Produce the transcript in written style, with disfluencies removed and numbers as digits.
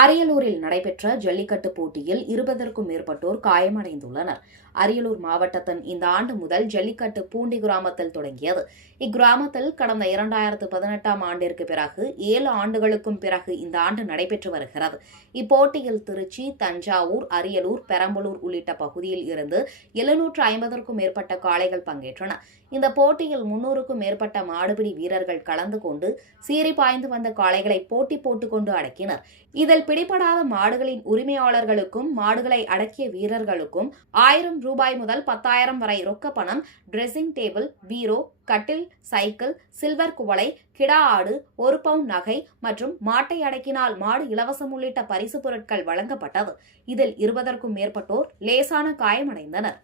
அரியலூரில் நடைபெற்ற ஜல்லிக்கட்டு போட்டியில் 20க்கும் மேற்பட்டோர் காயமடைந்துள்ளனர். அரியலூர் மாவட்டத்தின் இந்த ஆண்டு முதல் ஜல்லிக்கட்டு பூண்டி கிராமத்தில் தொடங்கியது. இக்கிராமத்தில் கடந்த 2018ஆம் ஆண்டிற்கு பிறகு 7 ஆண்டுகளுக்கும் பிறகு இந்த ஆண்டு நடைபெற்று வருகிறது. இப்போட்டியில் திருச்சி, தஞ்சாவூர், அரியலூர், பெரம்பலூர் உள்ளிட்ட பகுதியில் இருந்து 750க்கும் மேற்பட்ட காளைகள் பங்கேற்றன. இந்த போட்டியில் 300க்கும் மேற்பட்ட மாடுபிடி வீரர்கள் கலந்து கொண்டு சீறி பாய்ந்து வந்த காளைகளை போட்டி போட்டுக்கொண்டு அடக்கினர். இதில் பிடிபடாத மாடுகளின் உரிமையாளர்களுக்கும் மாடுகளை அடக்கிய வீரர்களுக்கும் 1000 ரூபாய் முதல் 10,000 வரை ரொக்க பணம், டிரெஸ்ஸிங் டேபிள், பீரோ, கட்டில், சைக்கிள், சில்வர் குவளை, கிடா ஆடு, 1 பவுன் நகை மற்றும் மாட்டை அடக்கினால் மாடு இலவசம் உள்ளிட்ட பரிசு பொருட்கள் வழங்கப்பட்டது. இதில் 20க்கும் மேற்பட்டோர் லேசான காயமடைந்தனர்.